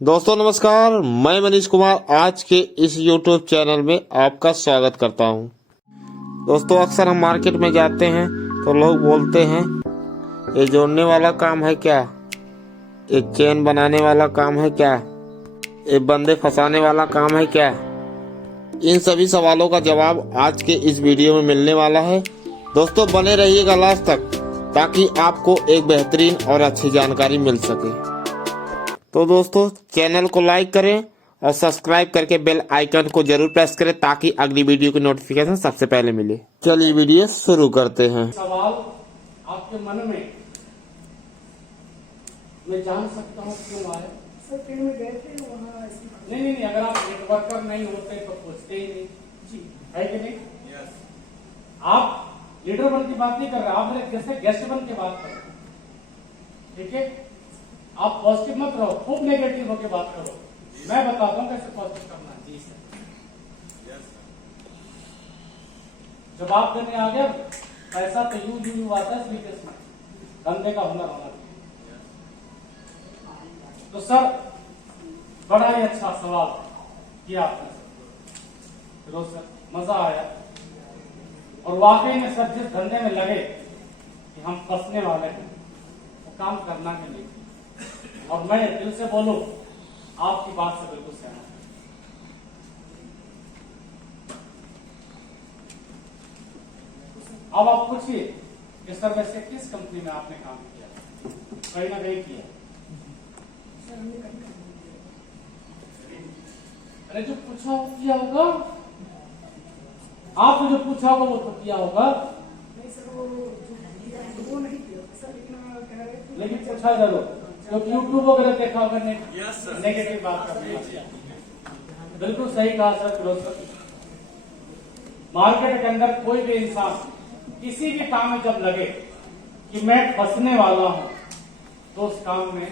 दोस्तों नमस्कार, मैं मनीष कुमार आज के इस YouTube चैनल में आपका स्वागत करता हूं। दोस्तों अक्सर हम मार्केट में जाते हैं तो लोग बोलते हैं ये जोड़ने वाला काम है क्या, ये चेन बनाने वाला काम है क्या, ये बंदे फंसाने वाला काम है क्या। इन सभी सवालों का जवाब आज के इस वीडियो में मिलने वाला है। दोस्तों बने रहिएगा लास्ट तक ताकि आपको एक बेहतरीन और अच्छी जानकारी मिल सके। तो दोस्तों चैनल को लाइक करें और सब्सक्राइब करके बेल आइकन को जरूर प्रेस करें ताकि अगली वीडियो की नोटिफिकेशन सबसे पहले मिले। चलिए वीडियो शुरू करते हैं। सवाल आपके मन में मैं जान सकता हूँ क्यों आए? सर ट्रेन में गए थे वहाँ नहीं, अगर आप नेटवर्कर नहीं होते तो पूछते ही नहीं जी है कि नहीं? आप लीडर बन की बात नहीं कर रहे, आप मेरे जैसे गेस्ट बन के बात कर रहे हैं। ठीक है, आप पॉजिटिव मत रहो, खूब नेगेटिव होकर बात करो। मैं बताता हूँ कैसे पॉजिटिव करना है। जी सर, जब आप देने आ गए पैसा तो यू आता है स्वीकेस में, धंधे का हुनर होना चाहिए। तो सर बड़ा ही अच्छा सवाल किया आपने सर, फिरोज सर, मजा आया। और वाकई में सर जिस धंधे में लगे कि हम फंसने वाले हैं वो काम करना के लिए, और मैं दिल से बोलूं आपकी बात से बिल्कुल सहमत हूं। अब आप पूछिए कि सर वैसे किस कंपनी में आपने काम किया? कहीं ना कहीं किया। सर हमने कहीं काम नहीं अरे जो पूछा वो किया होगा, आपने जो पूछा होगा वो तो किया होगा। नहीं सर वो नहीं किया सर, लेकिन कह रहे थे लेकिन पूछा जरूर, क्योंकि यूट्यूब वगैरह देखा होगा नेगेटिव बात करने। बिल्कुल सही कहा सर फिरोज सर। मार्केट के अंदर कोई भी इंसान किसी भी काम में जब लगे कि मैं फंसने वाला हूं तो उस काम में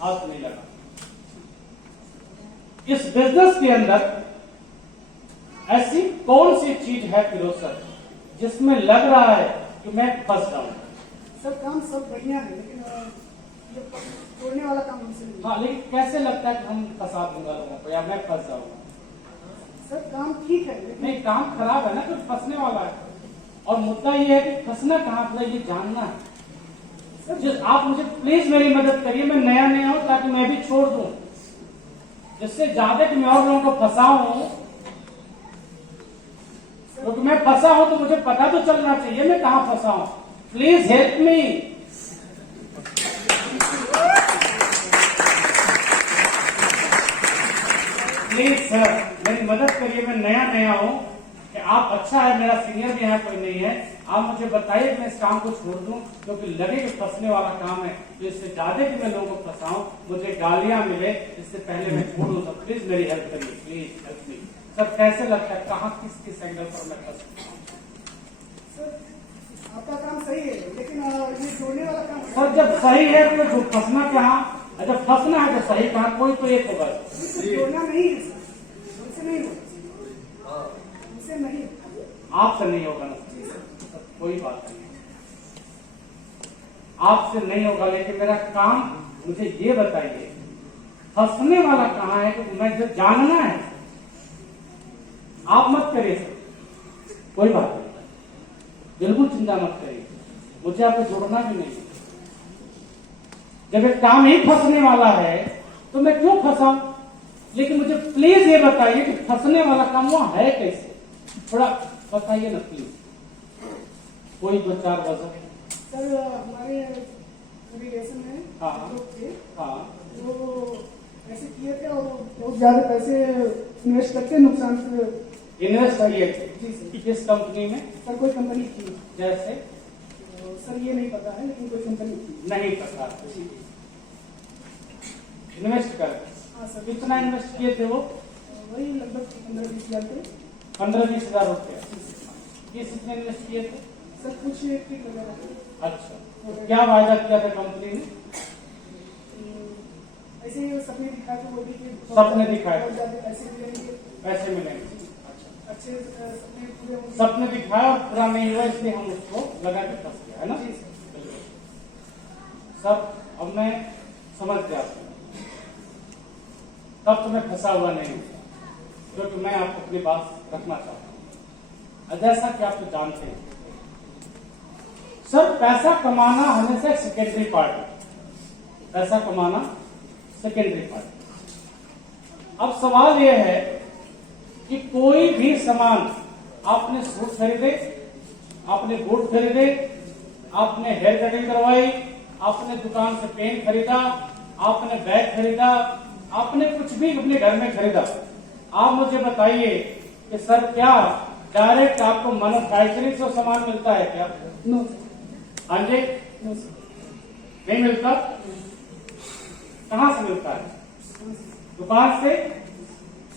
हाथ नहीं लगा। इस बिजनेस के अंदर ऐसी कौन सी चीज है फिरोज सर जिसमें लग रहा है कि मैं फंस जाऊं? सर काम सब बढ़िया है, लेकिन ये तोड़ने वाला काम हमसे नहीं। हाँ, लेकिन कैसे लगता है कि हम फंसा दूंगा लोगों को या मैं फंस जाऊंगा? सर काम ठीक है लेकिन नहीं, काम खराब है ना, तो फंसने वाला है। और मुद्दा ये है कि फंसना कहाँ पर है ये जानना है। सर जो आप मुझे प्लीज मेरी मदद करिए, मैं नया हूं ताकि मैं भी छोड़ दूं, जिससे ज्यादा कि मैं और लोगों को फंसाऊं। क्योंकि मैं फंसा हूं तो मुझे पता तो चलना चाहिए मैं कहां फंसा हूं। Please help me. Please sir मेरी मदद करिए, मैं नया हूं कि आप अच्छा है, मेरा सीनियर भी यहाँ कोई नहीं है, आप मुझे बताइए मैं इस काम को छोड़ दूं, क्योंकि लगे कि फंसने वाला काम है। तो इससे ज्यादा कि मैं लोगों को फंसाऊं, मुझे गालियां मिले, इससे पहले मैं छोड़ूं। तो प्लीज मेरी हेल्प करिए, प्लीज हेल्प मी। सर कैसे लगता है कहाँ किस एंगल पर मैं फंस सकता हूं? सर आपका काम सही है, लेकिन ये तोड़ने वाला काम सर जब सही है तो फंसना कहाँ, जब फंसना है तो सही कहाँ, कोई तो एक होगा। तोड़ना नहीं है सर, हमसे नहीं होगा, हमसे नहीं होगा। आपसे नहीं होगा ना? कोई बात नहीं, आपसे नहीं होगा, लेकिन मेरा काम मुझे ये बताइए फंसने वाला कहाँ है, कि मैं जो जानना है। आप मत करिए सर, कोई बात नहीं, बिल्कुल चिंता मत करिए, मुझे आपको जोड़ना भी नहीं। जब एक काम ही फंसने वाला है तो मैं क्यों फंसाऊं? लेकिन मुझे प्लीज ये बताइए कि फंसने वाला काम वहां है कैसे, थोड़ा बताइए ना प्लीज, कोई दो चार वजह। सर हमारे रिलेशन में हाँ। लोग थे हाँ, जो ऐसे किए थे और बहुत ज्यादा पैसे इन्वेस्ट करके नुकसान से। इन्वेस्ट किए जी सर। किस कंपनी में? सर कोई कंपनी थी, जैसे सर ये नहीं पता है, लेकिन कोई कंपनी थी। नहीं पता। इन्वेस्ट कर हाँ सर। कितना इन्वेस्ट किए थे वो? वही लगभग 15-20 हजार थे। 15-20 हजार रुपया। किसने इन्वेस्ट किए थे? सर कुछ ठीक वगैरह। अच्छा, तो क्या वायदा किया था कंपनी ने? ऐसे ही सपने दिखाए थे वो भी कि सपने दिखाए। बहुत ज्यादा पैसे मिलेंगे, पैसे मिलेंगे। अच्छे सपने पूरे होंगे। सपने दिखाया और पूरा नहीं हुआ, इसलिए हम उसको लगा के फंस गया, है ना? जी सर। सब अब मैं समझ गया। तब तो मैं फंसा हुआ नहीं हूँ, क्योंकि मैं आपको अपनी बात रखना चाहता हूँ। और जैसा कि आप तो जानते हैं सर, पैसा कमाना हमेशा एक सेकेंडरी पार्ट है। पैसा कमाना सेकेंडरी पार्ट। अब सवाल यह है कि कोई भी सामान, आपने सूट खरीदे, आपने बूट खरीदे, आपने हेयर कटिंग करवाई, आपने दुकान से पेन खरीदा, आपने बैग खरीदा, आपने कुछ भी अपने घर में खरीदा, आप मुझे बताइए कि सर क्या डायरेक्ट आपको मैन्युफैक्चरिंग से सामान मिलता है क्या? नो हाँ जी, नो सर, नहीं मिलता। कहां से मिलता है? दुकान से।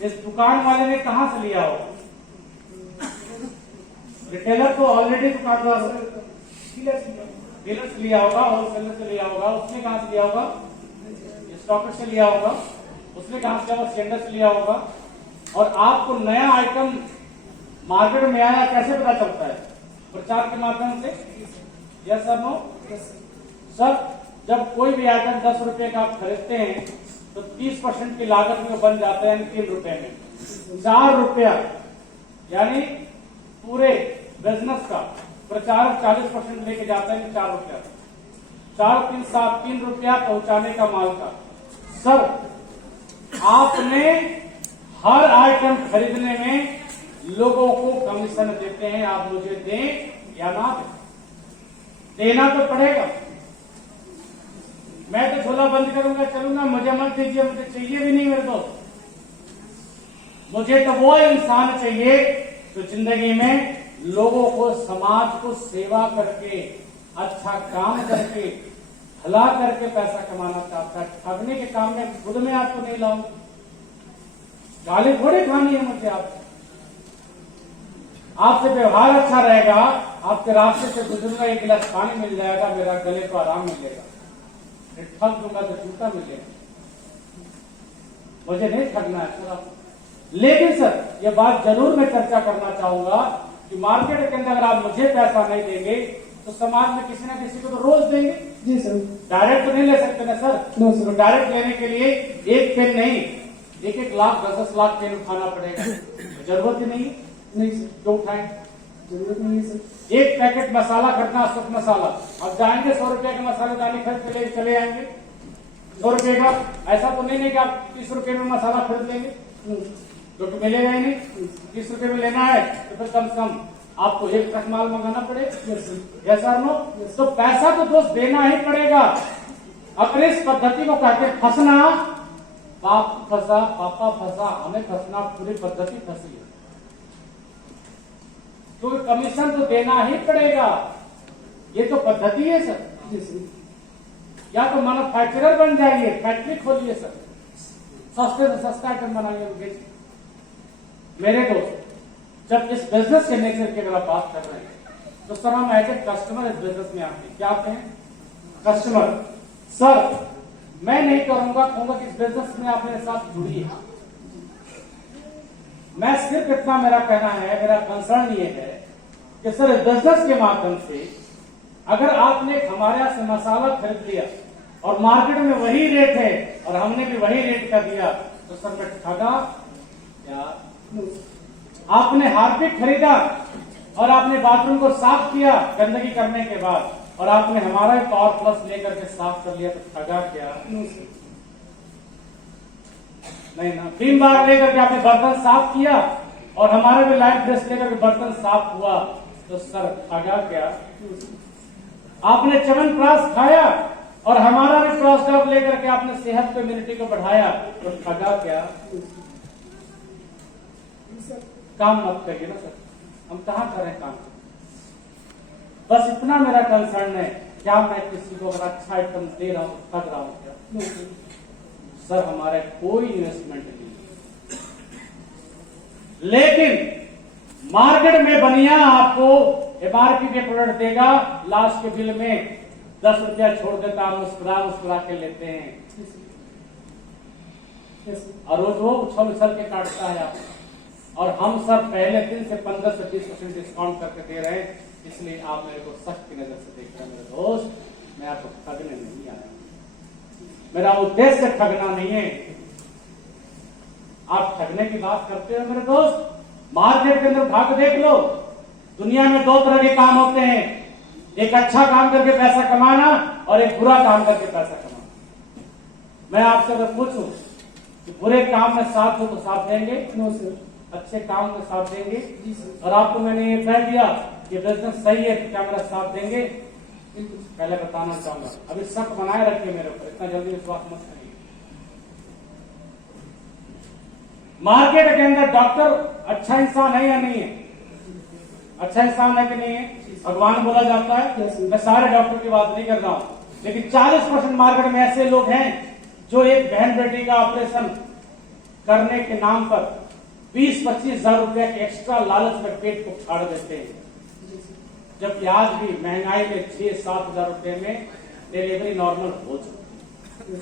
इस दुकान वाले ने कहां से लिया होगा? रिटेलर तो ऑलरेडी दुकानदार डीलर से लिया होगा, होलसेलर से लिया होगा। उसने कहां से लिया होगा? स्टॉकर से लिया होगा। उसने कहां से लिया होगा? सेंडर से लिया होगा। और आपको नया आइटम मार्केट में आया कैसे पता चलता है? प्रचार के माध्यम से। यस सर, नो सर, जब कोई भी आइटम 10 रुपए का आप खरीदते हैं तो 30% की लागत में बन जाता है, यानी 3 रुपए में 4 रुपया, यानी पूरे बिजनेस का प्रचारक 40% लेके जाता है, 4 रुपया। 4 3 7 3 रुपया पहुंचाने का माल का। सर, आपने हर आइटम खरीदने में लोगों को कमीशन देते हैं, आप मुझे दें या ना दें, देना तो पड़ेगा। मैं तो झोला बंद करूंगा चलूंगा, मुझे मत दीजिए, मुझे चाहिए भी नहीं मेरे दोस्त। मुझे तो वो इंसान चाहिए जो जिंदगी में लोगों को, समाज को सेवा करके, अच्छा काम करके, भला करके पैसा कमाना चाहता है। ठगने के काम में खुद में आपको नहीं लाऊंगा, गाली थोड़ी खानी है मुझे आपसे व्यवहार अच्छा रहेगा, आपके रास्ते से गुजरूंगा, एक गिलास पानी मिल जाएगा, मेरा गले को आराम मिलेगा। ठग दूंगा तो जूता मिलेगा। मुझे नहीं ठगना है सर आपको। लेकिन सर, ये बात जरूर मैं चर्चा करना चाहूंगा कि मार्केट के अंदर अगर आप मुझे पैसा नहीं देंगे तो समाज में किसी ना किसी को तो रोज देंगे। जी सर। डायरेक्ट तो नहीं ले सकते ना सर? No sir. तो डायरेक्ट लेने के लिए एक पेन नहीं, 1-1 लाख 10-10 लाख पेन उठाना पड़ेगा। जरूरत ही नहीं। नहीं सर, क्यों उठाएं? जरूरत नहीं है सर। एक पैकेट मसाला खरीदना, अशोक मसाला, अब जाएंगे 100 रुपए का मसाला दानी खरीद के चले आएंगे 100 रुपए का। ऐसा तो नहीं कि आप 30 रुपए में मसाला खरीद लेंगे, क्योंकि मिलेगा ही नहीं। 30 रुपए में लेना है तो फिर कम से कम आपको 1 ट्रक माल मंगाना पड़ेगा। Yes sir, no? तो पैसा तो दोस्त देना ही पड़ेगा। अपने इस पद्धति को कहते फंसना, बाप फंसा, पापा फंसा, हमें फंसना, पूरी पद्धति फंसी है। क्योंकि कमीशन तो देना ही पड़ेगा, ये तो पद्धति है सर। जी सर। या तो मैन्युफैक्चरर बन जाइए, फैक्ट्री खोलिए सर, सस्ते से सस्ता आइटम बनाइए और बेचिए। मेरे दोस्त, जब इस बिजनेस के नेचर की अगर आप बात कर रहे हैं तो सर हम एज ए कस्टमर इस बिजनेस में आते हैं। क्या आते हैं? कस्टमर। सर, मैं नहीं कहूंगा कि इस बिजनेस में आप मेरे साथ जुड़िए। मैं सिर्फ इतना, मेरा कहना है, मेरा कंसर्न ये है कि सर इस बिजनेस के माध्यम से अगर आपने हमारे यहां से मसाला खरीद लिया और मार्केट में वही रेट है और हमने भी वही रेट का दिया तो सर मैं ठगा या? आपने हार्पिक खरीदा और आपने बाथरूम को साफ किया गंदगी करने के बाद और आपने हमारा ही पावर प्लस लेकर के साफ कर लिया तो ठगा क्या? नहीं ना। 3 बार लेकर के आपने बर्तन साफ किया और हमारा भी लाइफ फ्रेश लेकर के बर्तन साफ हुआ तो सर ठगा क्या? आपने च्यवनप्राश खाया और हमारा भी क्रॉस ड्रॉप लेकर के आपने सेहत को, इम्यूनिटी को बढ़ाया तो ठगा क्या? काम मत करिए ना सर, हम कहां करें काम? बस इतना मेरा कंसर्न है। क्या मैं किसी को अगर अच्छा आइटम दे रहा हूं तो ठग रहा हूं क्या? सर, हमारे कोई इन्वेस्टमेंट नहीं है, लेकिन मार्केट में बनिया आपको एमआरपी के प्रोडक्ट देगा, लास्ट के बिल में 10 रुपया छोड़ देता, मुस्कुरा के लेते हैं और रोज वो उछल के काटता है आपको। और हम सब पहले दिन से 15 से 20% डिस्काउंट करके दे रहे हैं, इसलिए आप मेरे को सख्त की नजर से देख रहे हैं। मेरे दोस्त, मैं आपको ठगने नहीं आया, मेरा उद्देश्य ठगना नहीं है। आप ठगने की बात करते हो मेरे दोस्त। मार्केट के अंदर भाग देख लो, दुनिया में दो तरह के काम होते हैं, एक अच्छा काम करके पैसा कमाना और एक बुरा काम करके पैसा कमाना। मैं आपसे अगर पूछूं कि बुरे काम में साथ हो तो साथ देंगे? No sir. अच्छे काम में साथ देंगे? जी सर। और आपको मैंने ये कह दिया कि बिजनेस सही है, क्या मेरा साथ देंगे? पहले बताना चाहूंगा, अभी शक बनाए रखिए मेरे ऊपर, इतना जल्दी विश्वास मत करिए। मार्केट के अंदर डॉक्टर अच्छा इंसान है या नहीं है? अच्छा इंसान है कि नहीं है? भगवान बोला जाता है। मैं सारे डॉक्टर की बात नहीं कर रहा हूं, लेकिन 40% मार्केट में ऐसे लोग हैं जो एक बहन बेटी का ऑपरेशन करने के नाम पर 20-25 हजार रुपया के एक्स्ट्रा लालच में पेट को फाड़ देते हैं, जबकि आज भी महंगाई में 6-7 हजार रुपये में डिलीवरी नॉर्मल हो चुकी है।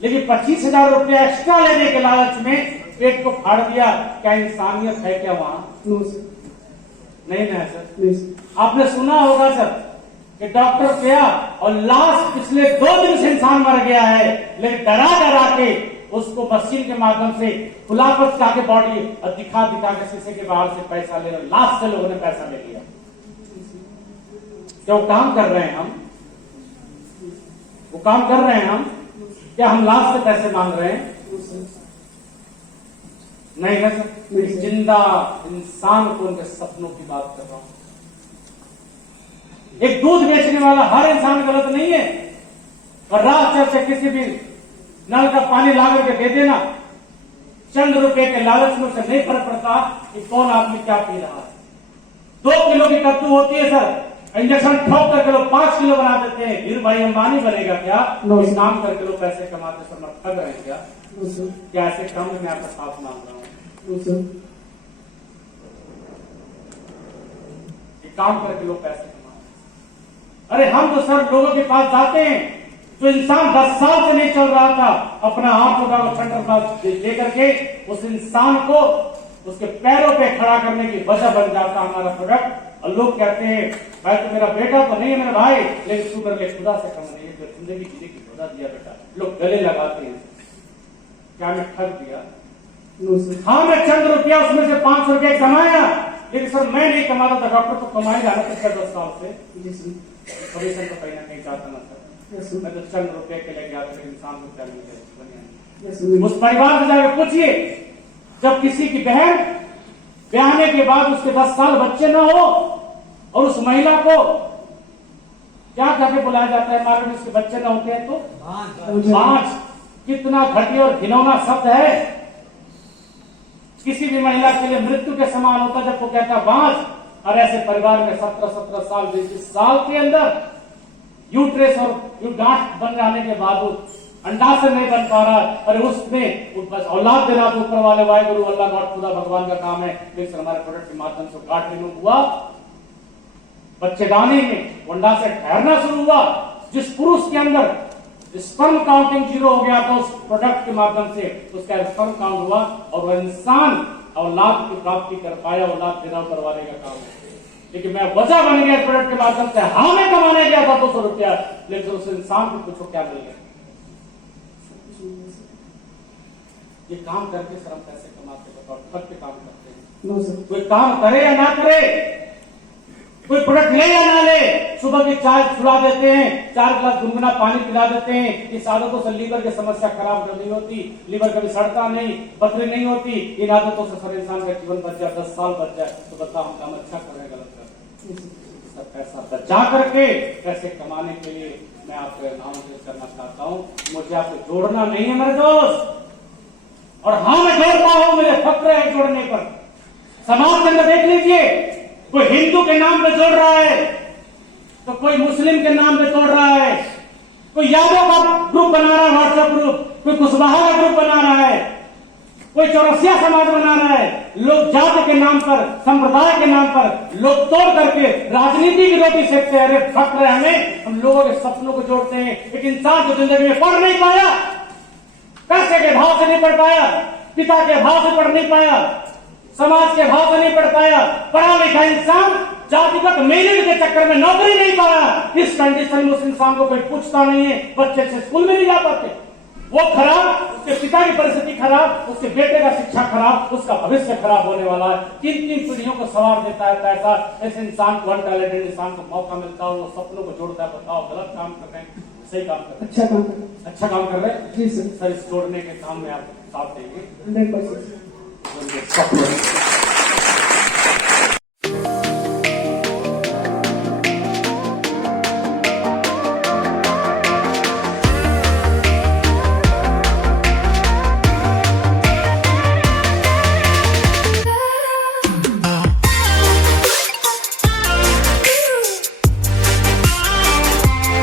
लेकिन 25 हजार रुपया एक्स्ट्रा लेने के लालच में पेट को फाड़ दिया। क्या इंसानियत है क्या वहां? No sir. नहीं ना सर। नहीं सर। आपने सुना होगा सर कि डॉक्टर गया और लास्ट पिछले 2 दिन से इंसान मर गया है, लेकिन डरा डरा के उसको मशीन के माध्यम से खुलापत के बॉडी और दिखा के शीशे के बाहर से पैसा ले रहे। लास्ट से लोगों ने पैसा ले लिया। क्या वो काम कर रहे हैं हम? वो काम कर रहे हैं हम? क्या हम लास्ट से पैसे मांग रहे हैं? नहीं है सर। एक जिंदा इंसान को उनके सपनों की बात कर रहा हूं। एक दूध बेचने वाला हर इंसान गलत नहीं है, और रात चल से किसी भी नल का पानी ला करके दे देना, चंद रुपए के लालच में उसे नहीं फर्क पड़ता कि कौन आदमी क्या पी रहा है। 2 किलो की कद्दू होती है सर, इंजेक्शन ठोक करके लोग 5 किलो बना देते हैं। फिर भाई अंबानी बनेगा क्या? इस काम करके लोग पैसे कमाते सर, मत ठग रहे हैं क्या? क्या ऐसे काम में मैं आपका साथ मांग रहा हूं? काम करके लोग पैसे कमाते। अरे हम तो सर लोगों के पास जाते हैं, जो इंसान 10 साल से नहीं चल रहा था, अपना हाथ उठा लेकर के उस इंसान को उसके पैरों पे खड़ा करने की वजह बन जाता हमारा प्रोडक्ट। और लोग कहते हैं भाई तो मेरा बेटा तो नहीं है मेरा भाई, लेकिन शुगर के खुदा से कम नहीं है, जो जिंदगी जीने की खुदा दिया बेटा। लोग गले लगाते हैं। क्या मैं ठग दिया? हाँ, मैं चंद रुपया उसमें से 500 रुपया कमाया, लेकिन सर मैं नहीं कमाता था, डॉक्टर तो कमाई जाना पिछले 10 साल से। कमीशन तो कहीं ना कहीं चाहता ना सर। मैं तो चंद रुपये के लिए गया था, इंसान को क्या मिल। उस परिवार से जाकर पूछिए, जब किसी की बहन ब्याहने के बाद उसके 10 साल बच्चे ना हो, और उस महिला को क्या करके बुलाया जाता है मार्केट में, उसके बच्चे ना होते हैं तो बांझ। कितना घटिया और घिनौना शब्द है। किसी भी महिला के लिए मृत्यु के समान होता जब वो कहता बांझ। और ऐसे परिवार में 17 साल 20 साल के अंदर यूट्रेस और गांठ बन जाने के बावजूद अंडाशय नहीं बन पा रहा, और उसमें औलाद देना तो ऊपर वाले वाहिगुरु अल्लाह गॉड खुदा भगवान का काम है। लेकिन हमारे प्रोडक्ट के माध्यम से गांठ रिमूव हुआ, बच्चेदानी में अंडाशय ठहरना शुरू हुआ। जिस पुरुष के अंदर स्पर्म काउंटिंग 0 हो गया था, उस प्रोडक्ट के माध्यम से उसका स्पर्म काउंट हुआ, और वह इंसान औलाद की प्राप्ति कर पाया। औलाद देना ऊपर वाले का काम है। लेकिन मैं वजह बन गया प्रोडक्ट के माध्यम से। हाँ, मैं कमाने गया था 200 रुपया, लेकिन उस इंसान को पूछो क्या मिल गया। ये काम करके सर हम पैसे कमाते हैं, और ठग के काम करते हैं। कोई काम करे या ना करे, कोई प्रोडक्ट ले या ना ले, सुबह की चाय छुड़ा देते हैं, 4 गिलास गुनगुना पानी पिला देते हैं। इस आदतों से लीवर की समस्या खराब नहीं होती, लीवर कभी सड़ता नहीं, पथरी नहीं होती। इन आदतों से सर इंसान का जीवन बच जाए, 10 साल बच जाए, तो बताओ हम काम अच्छा कर रहे हैं गलत कर रहे हैं? सब पैसा बचा करके पैसे कमाने के लिए मैं आपको नामोदेश करना चाहता हूँ। मुझे आपको जोड़ना नहीं है मेरे दोस्त, और हाँ मैं जोड़ता हूं, मेरे फक्र है जोड़ने पर। समाज के अंदर देख लीजिए, कोई हिंदू के नाम पे जोड़ रहा है, तो कोई मुस्लिम के नाम पे जोड़ रहा है, कोई यादव का ग्रुप बना रहा है, व्हाट्सएप ग्रुप, कोई कुशवाहा का ग्रुप बना रहा है, कोई चौरसिया समाज बना रहा है। लोग जाति के नाम पर, संप्रदाय के नाम पर लोग तोड़ करके राजनीति की रोटी सेकते हैं। अरे फक्र है हमें, हम लोगों के सपनों को जोड़ते हैं। एक इंसान जो जिंदगी में पढ़ नहीं पाया, पैसे के भाव से नहीं पढ़ पाया, पिता के भाव से पढ़ नहीं पाया, समाज के भाव से नहीं पढ़ पाया, पढ़ा लिखा इंसान जातिगत मेरिट के चक्कर में नौकरी नहीं पाया, इस कंडीशन में उस इंसान को कोई पूछता नहीं है। बच्चे से स्कूल में नहीं जा पाते, वो खराब, उसके पिता की परिस्थिति खराब, उसके बेटे का शिक्षा खराब, उसका भविष्य खराब होने वाला है। 3-3 पीढ़ियों को सवार देता है पैसा। ऐसे इंसान को, अनटैलेंटेड इंसान को मौका मिलता है, वो सपनों को जोड़ता है। बताओ गलत काम कर रहे हैं, सही काम कर रहे हैं? अच्छा काम कर अच्छा काम कर रहे हैं जी सर, सर। इस जोड़ने के काम में आप साथ देंगे? 100%। सपोर्ट